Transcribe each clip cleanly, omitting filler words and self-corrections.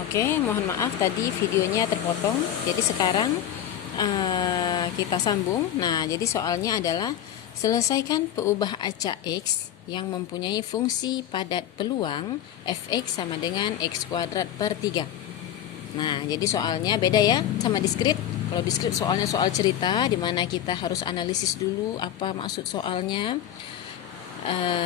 Oke, mohon maaf tadi videonya terpotong. Jadi sekarang kita sambung. Nah, jadi soalnya adalah selesaikan peubah acak X yang mempunyai fungsi padat peluang fx sama dengan x kuadrat per 3. Nah, jadi soalnya beda ya sama diskrit. Kalau diskrit soalnya soal cerita, di mana kita harus analisis dulu apa maksud soalnya,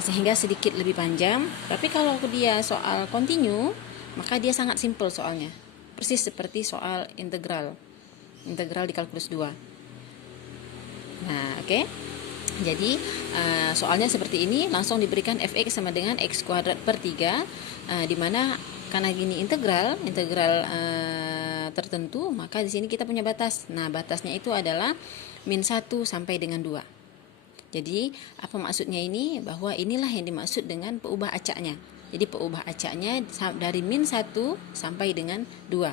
sehingga sedikit lebih panjang. Tapi kalau dia soal kontinu, maka dia sangat simpel soalnya. Persis seperti soal integral di kalkulus 2. Nah, oke. Jadi soalnya seperti ini, langsung diberikan fx sama dengan x kuadrat per 3, di mana karena gini integral tertentu, maka di sini kita punya batas. Nah, batasnya itu adalah min 1 sampai dengan 2. Jadi, apa maksudnya ini? Bahwa inilah yang dimaksud dengan peubah acaknya. Jadi, peubah acaknya dari min 1 sampai dengan 2.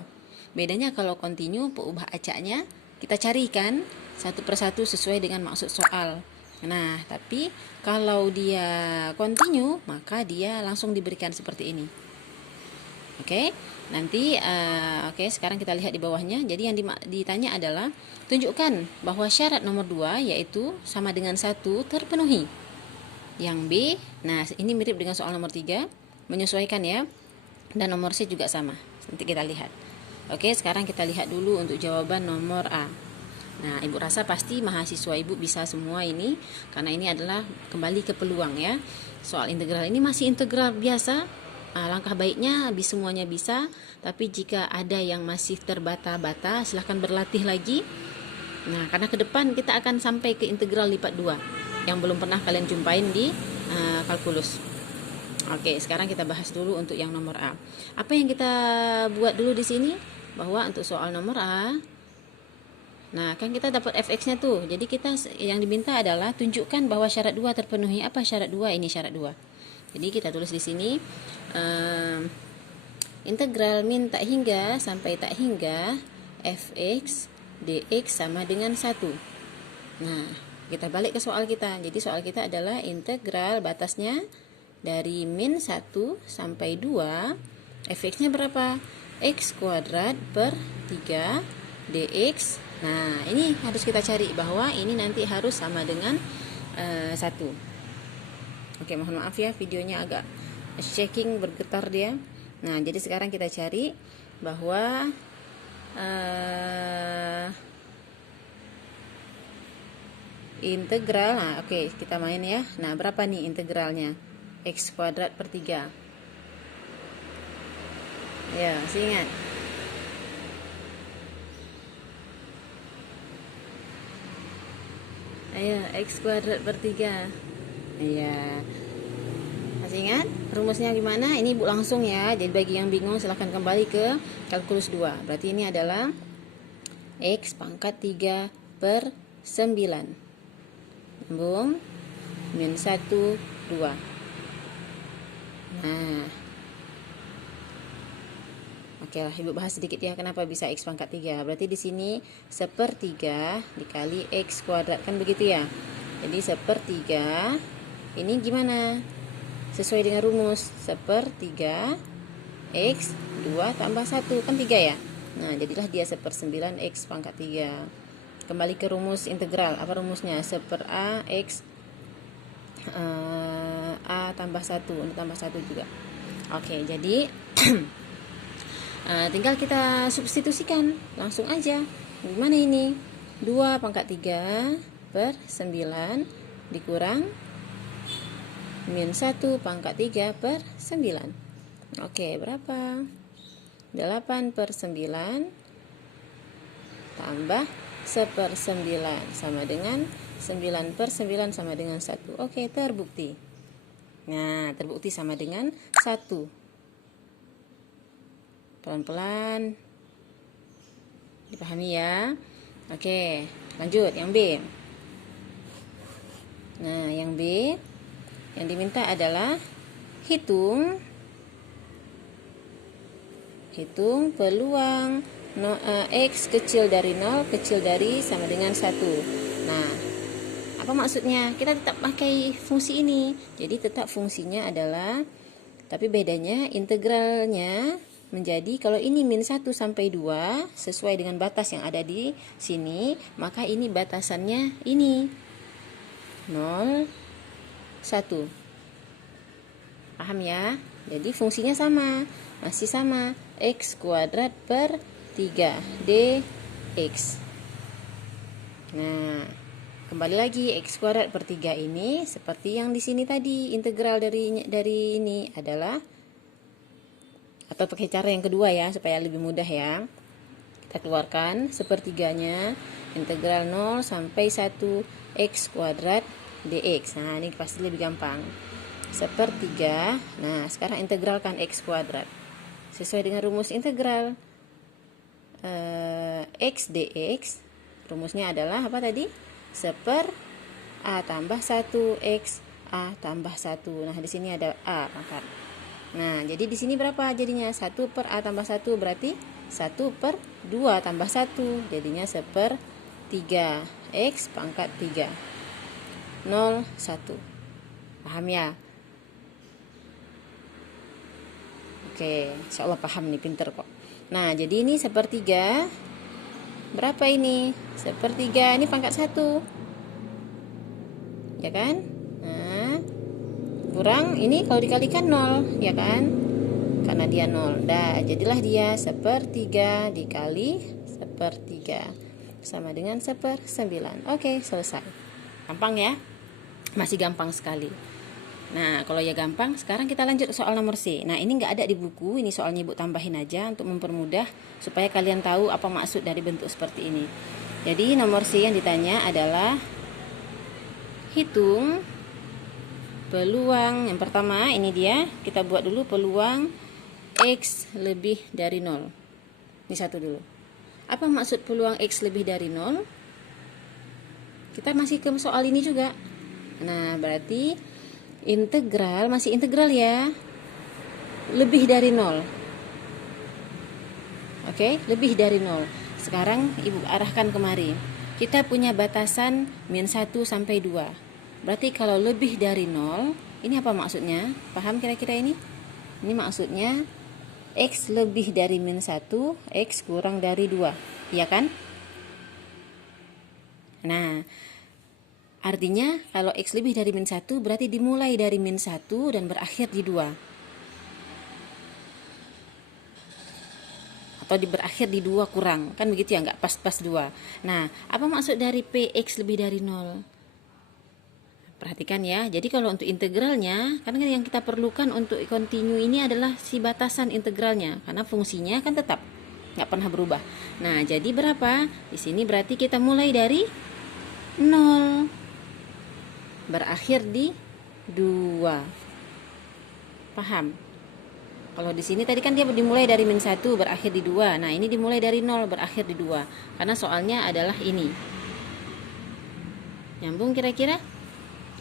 Bedanya kalau kontinu, peubah acaknya kita carikan satu persatu sesuai dengan maksud soal. Nah, tapi kalau dia kontinu, maka dia langsung diberikan seperti ini. Oke, nanti sekarang kita lihat di bawahnya. Jadi yang ditanya adalah tunjukkan bahwa syarat nomor 2 yaitu sama dengan 1 terpenuhi. Yang B, nah ini mirip dengan soal nomor 3, menyesuaikan ya. Dan nomor C juga sama. Nanti kita lihat. Oke, sekarang kita lihat dulu untuk jawaban nomor A. Nah, Ibu rasa pasti mahasiswa Ibu bisa semua ini, karena ini adalah kembali ke peluang ya. Soal integral ini masih integral biasa. Langkah baiknya semuanya bisa, tapi jika ada yang masih terbata-bata, silahkan berlatih lagi. Nah, karena ke depan kita akan sampai ke integral lipat 2 yang belum pernah kalian jumpain di kalkulus. Oke, sekarang kita bahas dulu untuk yang nomor A. Apa yang kita buat dulu di sini? Bahwa untuk soal nomor A, nah kan kita dapat fx-nya tuh. Jadi kita yang diminta adalah tunjukkan bahwa syarat 2 terpenuhi. Apa syarat 2? Ini syarat 2. Jadi kita tulis di sini integral min tak hingga sampai tak hingga fx dx sama dengan 1. Nah, kita balik ke soal kita. Jadi soal kita adalah integral batasnya dari min 1 sampai 2, fx-nya berapa? X kuadrat per 3 dx. Nah, ini harus kita cari bahwa ini nanti harus sama dengan 1. Oke, mohon maaf ya videonya agak shaking, bergetar dia. Nah, jadi sekarang kita cari bahwa integral. Nah, oke, kita main ya. Nah, berapa nih integralnya? X kuadrat per 3. Ya, masih ingat? Ayo, X kuadrat per 3. Iya. Masih ingat rumusnya gimana? Ini Ibu langsung ya. Jadi bagi yang bingung silahkan kembali ke kalkulus 2. Berarti ini adalah X pangkat 3 per 9. Nyambung. Min 1, 2. Nah. Oke lah, Ibu bahas sedikit ya kenapa bisa X pangkat 3. Berarti di sini 1/3 dikali X kuadrat, kan begitu ya. Jadi 1/3 ini gimana? Sesuai dengan rumus 1/3 X 2 tambah 1, kan 3 ya. Nah, jadilah dia 1/9 X pangkat 3. Kembali ke rumus integral. Apa rumusnya? 1/A X A tambah 1, untuk tambah 1 juga. Oke, jadi tinggal kita substitusikan langsung aja. Gimana ini? 2 pangkat 3 per 9 dikurang min 1 pangkat 3 per 9. Oke, berapa? 8 per 9 tambah 1/9 sama dengan 9 per 9 sama dengan 1. Oke, terbukti. Nah, terbukti sama dengan 1. Pelan-pelan dipahami ya. Oke, lanjut yang B. Nah, yang B yang diminta adalah hitung peluang X kecil dari 0 kecil dari sama dengan 1. Nah, apa maksudnya? Kita tetap pakai fungsi ini. Jadi tetap fungsinya adalah, tapi bedanya integralnya menjadi, kalau ini min 1 sampai 2 sesuai dengan batas yang ada di sini, maka ini batasannya ini 0, 1. Paham ya? Jadi fungsinya sama, masih sama, x kuadrat per 3 dx. Nah, kembali lagi, x kuadrat per 3 ini seperti yang di sini tadi, integral dari ini adalah, atau pakai cara yang kedua ya supaya lebih mudah ya. Kita keluarkan sepertiganya, integral 0 sampai 1 x kuadrat dx. Nah, ini pasti lebih gampang. Sepertiga. Nah, sekarang integralkan x kuadrat sesuai dengan rumus integral x dx. Rumusnya adalah apa tadi? Seper a tambah 1 x a tambah 1. Nah, di sini ada a pangkat. Nah, jadi di sini berapa jadinya? 1 per a tambah 1 berarti 1 per 2 tambah 1. Jadinya seper 3 x pangkat 3. 0, 1. Paham ya? Oke, insya Allah paham nih, pinter kok. Nah, jadi ini sepertiga. Berapa ini? Sepertiga ini pangkat 1. Ya kan? Nah, kurang ini kalau dikalikan 0, ya kan? Karena dia 0. Dah, jadilah dia sepertiga dikali sepertiga sama dengan 1/9. Oke, selesai. Gampang ya? Masih gampang sekali. Nah, kalau ya gampang, sekarang kita lanjut soal nomor C. Nah, ini nggak ada di buku, ini soalnya Ibu tambahin aja untuk mempermudah supaya kalian tahu apa maksud dari bentuk seperti ini. Jadi nomor C yang ditanya adalah hitung peluang. Yang pertama ini dia, kita buat dulu peluang X lebih dari 0. Ini satu dulu. Apa maksud peluang X lebih dari 0? Kita masih ke soal ini juga. Nah, berarti integral, masih integral ya, lebih dari 0. Oke, lebih dari 0. Sekarang Ibu arahkan kemari. Kita punya batasan min 1 sampai 2. Berarti kalau lebih dari 0, ini apa maksudnya? Paham kira-kira ini? Ini maksudnya X lebih dari min 1, X kurang dari 2. Iya kan? Nah, artinya kalau X lebih dari min 1 berarti dimulai dari min 1 dan berakhir di 2. Atau berakhir di 2 kurang. Kan begitu ya, nggak pas-pas 2. Nah, apa maksud dari PX lebih dari 0? Perhatikan ya. Jadi kalau untuk integralnya, karena yang kita perlukan untuk continue ini adalah si batasan integralnya. Karena fungsinya kan tetap, nggak pernah berubah. Nah, jadi berapa? Di sini berarti kita mulai dari 0. Berakhir di 2. Paham? Kalau di sini tadi kan dia dimulai dari min 1 berakhir di 2. Nah, ini dimulai dari 0 berakhir di 2. Karena soalnya adalah ini. Nyambung kira-kira?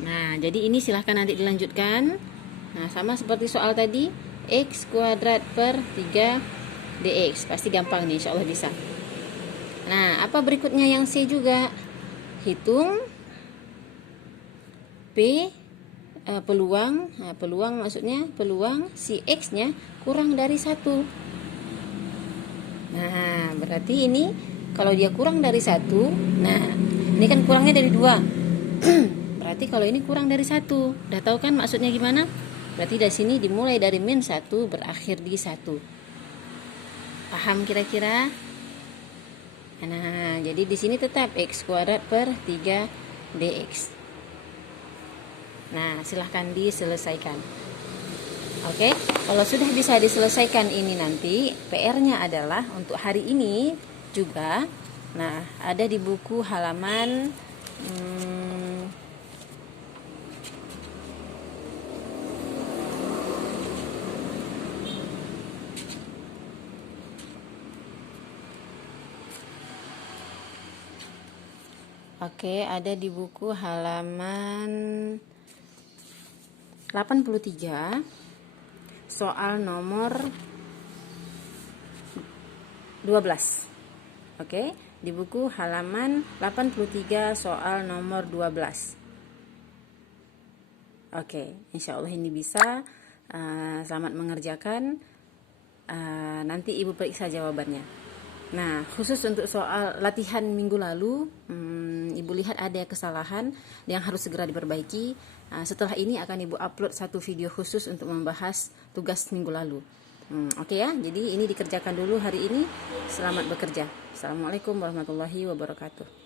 Nah, jadi ini silahkan nanti dilanjutkan. Nah, sama seperti soal tadi, X kuadrat per 3 dx. Pasti gampang nih, insya Allah bisa. Nah, apa berikutnya yang C juga? Hitung P peluang. Nah, peluang maksudnya peluang si X nya kurang dari 1. Nah, berarti ini kalau dia kurang dari 1, nah ini kan kurangnya dari 2. Berarti kalau ini kurang dari 1, udah tahu kan maksudnya gimana? Berarti dari sini dimulai dari min 1 berakhir di 1. Paham kira-kira? Nah, jadi di sini tetap X kuadrat per 3 dx. Nah, silahkan diselesaikan. Oke, kalau sudah bisa diselesaikan ini nanti, PR-nya adalah untuk hari ini juga. Nah, ada di buku halaman Oke, ada di buku halaman 83, soal nomor 12. Oke, di buku halaman 83 soal nomor 12. Oke, insya Allah ini bisa. Selamat mengerjakan. nanti Ibu periksa jawabannya. Nah, khusus untuk soal latihan minggu lalu, Ibu lihat ada kesalahan yang harus segera diperbaiki. Setelah ini akan Ibu upload satu video khusus untuk membahas tugas minggu lalu. Oke ya, jadi ini dikerjakan dulu hari ini. Selamat bekerja. Assalamualaikum warahmatullahi wabarakatuh.